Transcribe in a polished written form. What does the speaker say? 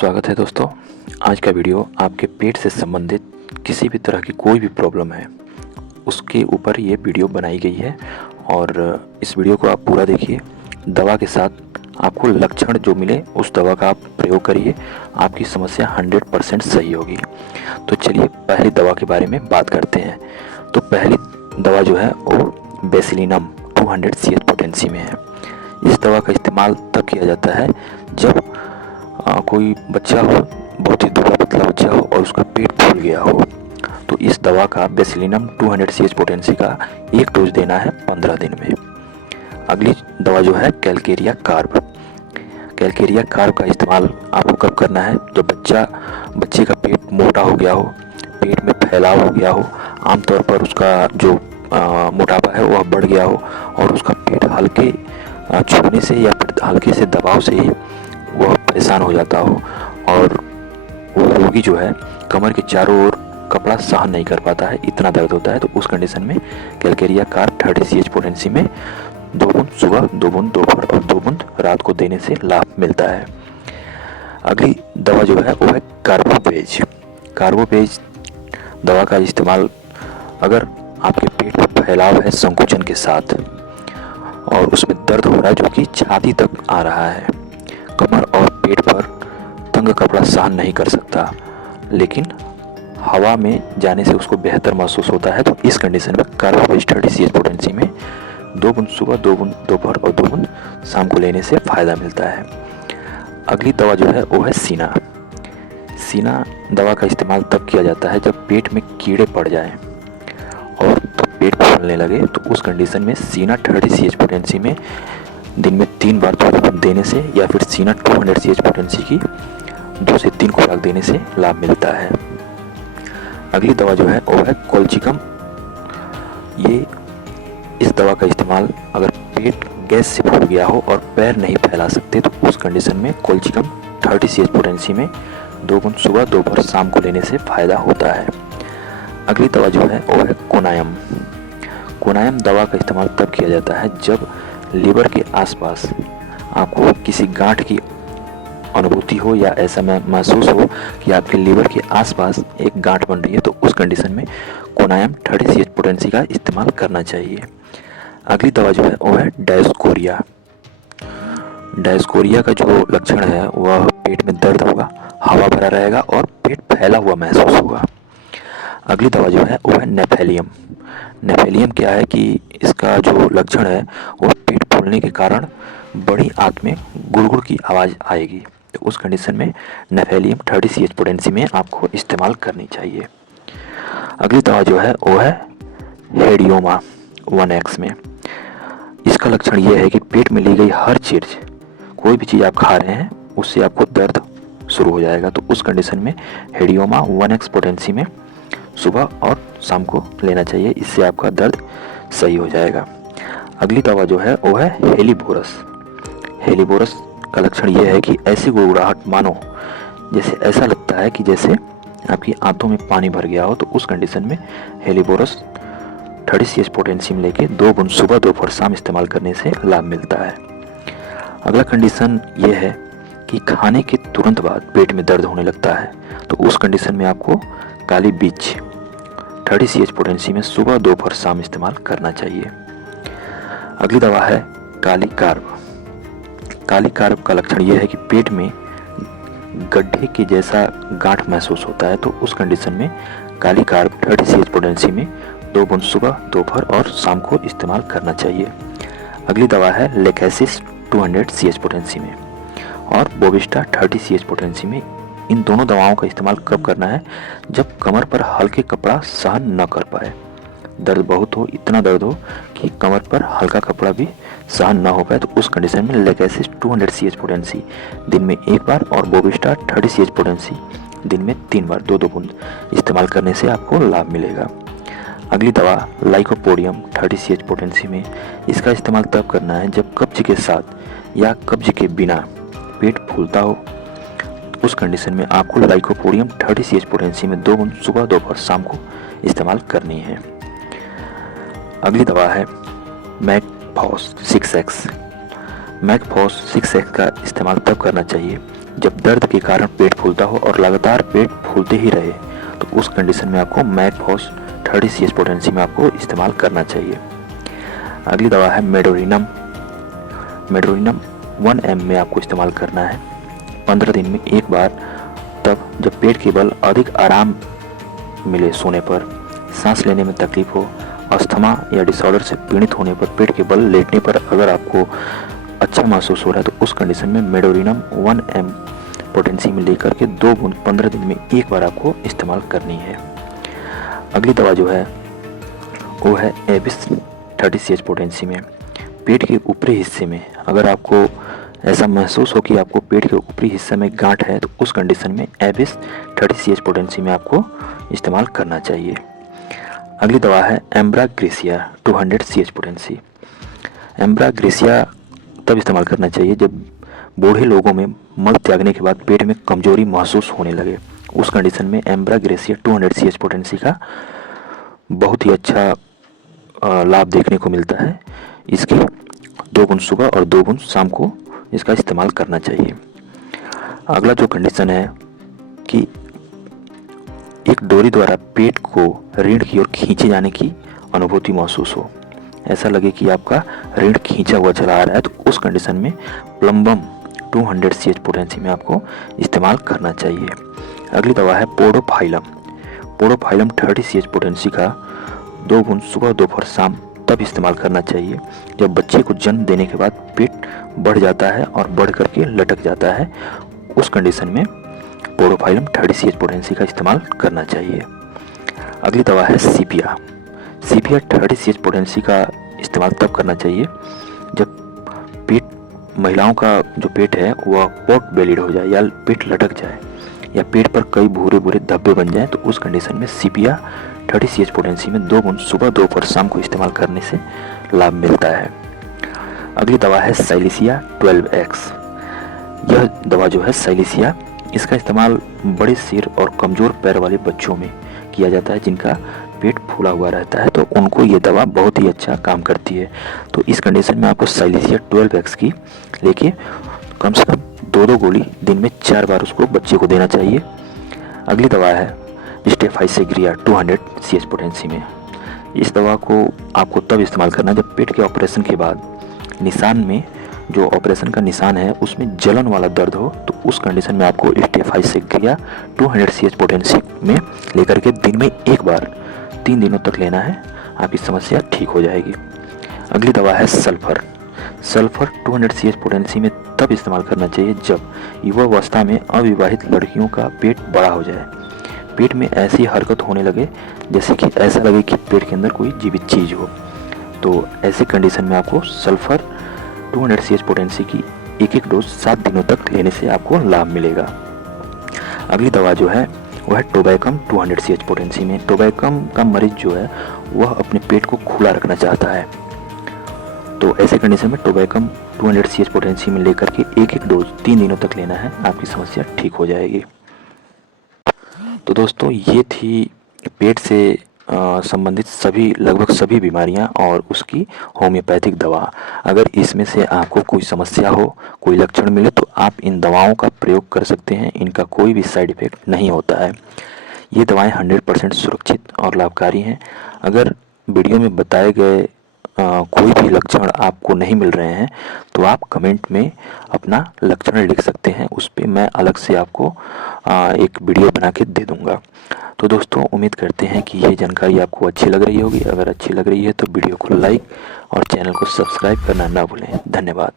स्वागत है दोस्तों। आज का वीडियो आपके पेट से संबंधित किसी भी तरह की कोई भी प्रॉब्लम है उसके ऊपर ये वीडियो बनाई गई है और इस वीडियो को आप पूरा देखिए। दवा के साथ आपको लक्षण जो मिले उस दवा का आप प्रयोग करिए, आपकी समस्या 100% सही होगी। तो चलिए पहली दवा के बारे में बात करते हैं। तो पहली दवा जो है वो बेसिलिनम 200 CH पोटेंसी में है। इस दवा का इस्तेमाल तब किया जाता है जब कोई बच्चा हो, बहुत ही दुबला पतला बच्चा हो और उसका पेट फूल गया हो, तो इस दवा का बेसिलिनम 200 CH पोटेंसी का एक डोज देना है 15 दिन में। अगली दवा जो है कैलकेरिया कार्ब। कैलकेरिया कार्ब का इस्तेमाल आपको कब करना है? जब बच्चे का पेट मोटा हो गया हो, पेट में फैलाव हो गया हो, आमतौर पर उसका जो मोटापा है वह बढ़ गया हो और उसका पेट हल्के छूने से या फिर हल्के से दबाव से ही वह परेशान हो जाता हो और वो रोगी जो है कमर के चारों ओर कपड़ा सहन नहीं कर पाता है, इतना दर्द होता है। तो उस कंडीशन में कैलकेरिया कार्ब 30 CH पोटेंसी में 2 बूंद सुबह, 2 बूंद दोपहर और 2 बूंद रात को देने से लाभ मिलता है। अगली दवा जो है वो है कार्बोपेज। कार्बोपेज दवा का इस्तेमाल अगर आपके पेट में फैलाव है संकुचन के साथ और उसमें दर्द हो रहा है जो कि छाती तक आ रहा है, कमर और पेट पर तंग कपड़ा सहन नहीं कर सकता, लेकिन हवा में जाने से उसको बेहतर महसूस होता है, तो इस कंडीशन में कार्बोपेज 30 CH पोटेंसी में 2 बूंद सुबह, 2 बूंद दोपहर और 2 बूंद शाम को लेने से फ़ायदा मिलता है। अगली दवा जो है वो है सीना। सीना दवा का इस्तेमाल तब किया जाता है जब पेट में कीड़े पड़ जाएं और तो पेट फूलने लगे, तो उस कंडीशन में सीना 30 CH पोटेंसी में दिन में 3 बार देने से या फिर सीना 200 CH पोटेंसी की 2 से 3 खुराक देने से लाभ मिलता है। अगली दवा जो है वो है कोल्चिकम। ये इस दवा का इस्तेमाल अगर पेट गैस से फूल गया हो और पैर नहीं फैला सकते, तो उस कंडीशन में कोल्चिकम 30 CH पोटेंसी में 2 बूंद सुबह, दोपहर, शाम को लेने से फ़ायदा होता है। अगली दवा जो है वो है कोनायम। कोनायम दवा का इस्तेमाल तब किया जाता है जब लीवर के आसपास आपको किसी गांठ की अनुभूति हो या ऐसा महसूस हो कि आपके लीवर के आसपास एक गांठ बन रही है, तो उस कंडीशन में कोनायम 30 CH पोटेंसी का इस्तेमाल करना चाहिए। अगली दवा जो है वो है डायोस्कोरिया। डायोस्कोरिया का जो लक्षण है वह पेट में दर्द होगा, हवा भरा रहेगा और पेट फैला हुआ महसूस होगा। अगली दवा जो है वो है नेफेलियम। नेफेलियम क्या है कि इसका जो लक्षण है वो पेट फूलने के कारण बड़ी आंत में गुड़गुड़ की आवाज़ आएगी, तो उस कंडीशन में नेफेलियम 30 CH पोटेंसी में आपको इस्तेमाल करनी चाहिए। अगली दवा जो है वो है हेडियोमा 1X में। इसका लक्षण ये है कि पेट में ली गई हर चीज़, कोई भी चीज़ आप खा रहे हैं उससे आपको दर्द शुरू हो जाएगा, तो उस कंडीशन में हेडियोमा 1X पोटेंसी में सुबह और शाम को लेना चाहिए, इससे आपका दर्द सही हो जाएगा। अगली दवा जो है वो है हेलीबोरस। हेलीबोरस का लक्षण ये है कि ऐसी गुड़गुड़ाहट मानो जैसे ऐसा लगता है कि जैसे आपकी आंतों में पानी भर गया हो, तो उस कंडीशन में हेलीबोरस 30 CH पोटेंसी में लेके 2 बूंद सुबह, दोपहर, शाम इस्तेमाल करने से लाभ मिलता है। अगला कंडीशन ये है कि खाने के तुरंत बाद पेट में दर्द होने लगता है, तो उस कंडीशन में आपको काली बीज 30 CH पोटेंसी में सुबह, दोपहर, शाम इस्तेमाल करना चाहिए। अगली दवा है काली कार्ब। काली कार्ब का लक्षण यह है कि पेट में गड्ढे के जैसा गांठ महसूस होता है, तो उस कंडीशन में काली कार्ब 30 CH पोटेंसी में 2 बूंद सुबह, दोपहर और शाम को इस्तेमाल करना चाहिए। अगली दवा है लेकेसिस 200 CH पोटेंसी में और बोविस्टा 30 CH पोटेंसी में। इन दोनों दवाओं का इस्तेमाल कब करना है? जब कमर पर हल्के कपड़ा सहन न कर पाए, दर्द बहुत हो, इतना दर्द हो कि कमर पर हल्का कपड़ा भी सहन न हो पाए, तो उस कंडीशन में लेकेसिस 200 CH पोटेंसी दिन में 1 बार और बोविस्टा 30 CH पोटेंसी दिन में 3 बार 2-2 बूंद इस्तेमाल करने से आपको लाभ मिलेगा। अगली दवा लाइकोपोडियम 30 CH पोटेंसी में। इसका इस्तेमाल तब करना है जब कब्ज के साथ या कब्ज के बिना पेट फूलता हो, उस कंडीशन में आपको लाइकोपोडियम 30 CH पोटेंसी में 2 बूंद सुबह, दोपहर, शाम को इस्तेमाल करनी है। अगली दवा है मैकफॉस 6X। मैकफॉस 6X का इस्तेमाल तब करना चाहिए जब दर्द के कारण पेट फूलता हो और लगातार पेट फूलते ही रहे तो उस कंडीशन में आपको मैकफॉस 30 CH पोटेंसी में आपको इस्तेमाल करना चाहिए। अगली दवा है मेडोरिनम। मेडोरिनम 1 ml में आपको इस्तेमाल करना है 15 दिन में एक बार, तब जब पेट के बल अधिक आराम मिले, सोने पर, सांस लेने में तकलीफ हो, अस्थमा या डिसऑर्डर से पीड़ित होने पर, पेट के बल लेटने पर अगर आपको अच्छा महसूस हो रहा है तो उस कंडीशन में मेडोरिनम 1 ml पोटेंसी में लेकर के 2 बूंद 15 दिन में एक बार आपको इस्तेमाल करनी है। अगली दवा जो है वो है एबिस 30 CH पोटेंसी में। पेट के ऊपरी हिस्से में अगर आपको ऐसा महसूस हो कि आपको पेट के ऊपरी हिस्से में गांठ है तो उस कंडीशन में एबिस 30 CH पोटेंसी में आपको इस्तेमाल करना चाहिए। अगली दवा है एम्ब्राग्रेसिया 200 CH पोटेंसी। एम्ब्राग्रेसिया तब इस्तेमाल करना चाहिए जब बूढ़े लोगों में मल त्यागने के बाद पेट में कमजोरी महसूस होने लगे। उस कंडीशन में एम्ब्राग्रेसिया 200 CH पोटेंसी का बहुत ही अच्छा लाभ देखने को मिलता है। इसके 2 बूंद सुबह और 2 बूंद शाम को इसका इस्तेमाल करना चाहिए। अगला जो कंडीशन है कि एक डोरी द्वारा पेट को रीढ़ की ओर खींचे जाने की अनुभूति महसूस हो, ऐसा लगे कि आपका रीढ़ खींचा हुआ चला आ रहा है तो उस कंडीशन में प्लम्बम 200 CH पोटेंसी में आपको इस्तेमाल करना चाहिए। अगली दवा है पोडोफाइलम। पोडोफाइलम 30 CH पोटेंसी का 2 बूंद सुबह दोपहर शाम तब इस्तेमाल करना चाहिए जब बच्चे को जन्म देने के बाद पेट बढ़ जाता है और बढ़ करके लटक जाता है। उस कंडीशन में पोडोफाइलम 30 CH पोटेंसी का इस्तेमाल करना चाहिए। अगली दवा है सीपिया। सीपिया 30 CH पोटेंसी का इस्तेमाल तब करना चाहिए जब पेट, महिलाओं का जो पेट है वह पॉट बेलिड हो जाए या पेट लटक जाए या पेट पर कई भूरे भूरे धब्बे बन जाए तो उस कंडीशन में सीपिया 30 CH पोटेंसी में 2 बूंद सुबह दोपहर शाम को इस्तेमाल करने से लाभ मिलता है। अगली दवा है साइलिसिया 12X। यह दवा जो है साइलिसिया, इसका इस्तेमाल बड़े सिर और कमज़ोर पैर वाले बच्चों में किया जाता है जिनका पेट फूला हुआ रहता है, तो उनको ये दवा बहुत ही अच्छा काम करती है। तो इस कंडीशन में आपको साइलिसिया 12X की लेके कम से कम 2-2 गोली दिन में 4 बार उसको बच्चे को देना चाहिए। अगली दवा है स्टेफाइसेग्रिया 200 CH पोटेंसी में। इस दवा को आपको तब इस्तेमाल करना जब पेट के ऑपरेशन के बाद निशान में, जो ऑपरेशन का निशान है उसमें जलन वाला दर्द हो, तो उस कंडीशन में आपको स्टेफाइसेग्रिया 200 CH पोटेंसी में लेकर के दिन में एक बार 3 दिनों तक लेना है, आपकी समस्या ठीक हो जाएगी। अगली दवा है सल्फर। सल्फर 200 CH पोटेंसी में तब इस्तेमाल करना चाहिए जब युवावस्था में अविवाहित लड़कियों का पेट बड़ा हो जाए, पेट में ऐसी हरकत होने लगे जैसे कि ऐसा लगे कि पेट के अंदर कोई जीवित चीज़ हो, तो ऐसी कंडीशन में आपको सल्फर 200 CH पोटेंसी की एक डोज 7 दिनों तक लेने से आपको लाभ मिलेगा। अगली दवा जो है वह है टोबैकम 200 CH पोटेंसी में। टोबैकम का मरीज जो है वह अपने पेट को खुला रखना चाहता है, तो ऐसे कंडीशन में टोबैकम 200 CH पोटेंसी में लेकर के एक डोज 3 दिनों तक लेना है, आपकी समस्या ठीक हो जाएगी। तो दोस्तों ये थी पेट से संबंधित लगभग सभी बीमारियां और उसकी होम्योपैथिक दवा। अगर इसमें से आपको कोई समस्या हो, कोई लक्षण मिले तो आप इन दवाओं का प्रयोग कर सकते हैं, इनका कोई भी साइड इफ़ेक्ट नहीं होता है। ये दवाएं 100% सुरक्षित और लाभकारी हैं। अगर वीडियो में बताए गए कोई भी लक्षण आपको नहीं मिल रहे हैं तो आप कमेंट में अपना लक्षण लिख सकते हैं, उस पर मैं अलग से आपको एक वीडियो बना के दे दूंगा। तो दोस्तों उम्मीद करते हैं कि ये जानकारी आपको अच्छी लग रही होगी। अगर अच्छी लग रही है तो वीडियो को लाइक और चैनल को सब्सक्राइब करना ना भूलें। धन्यवाद।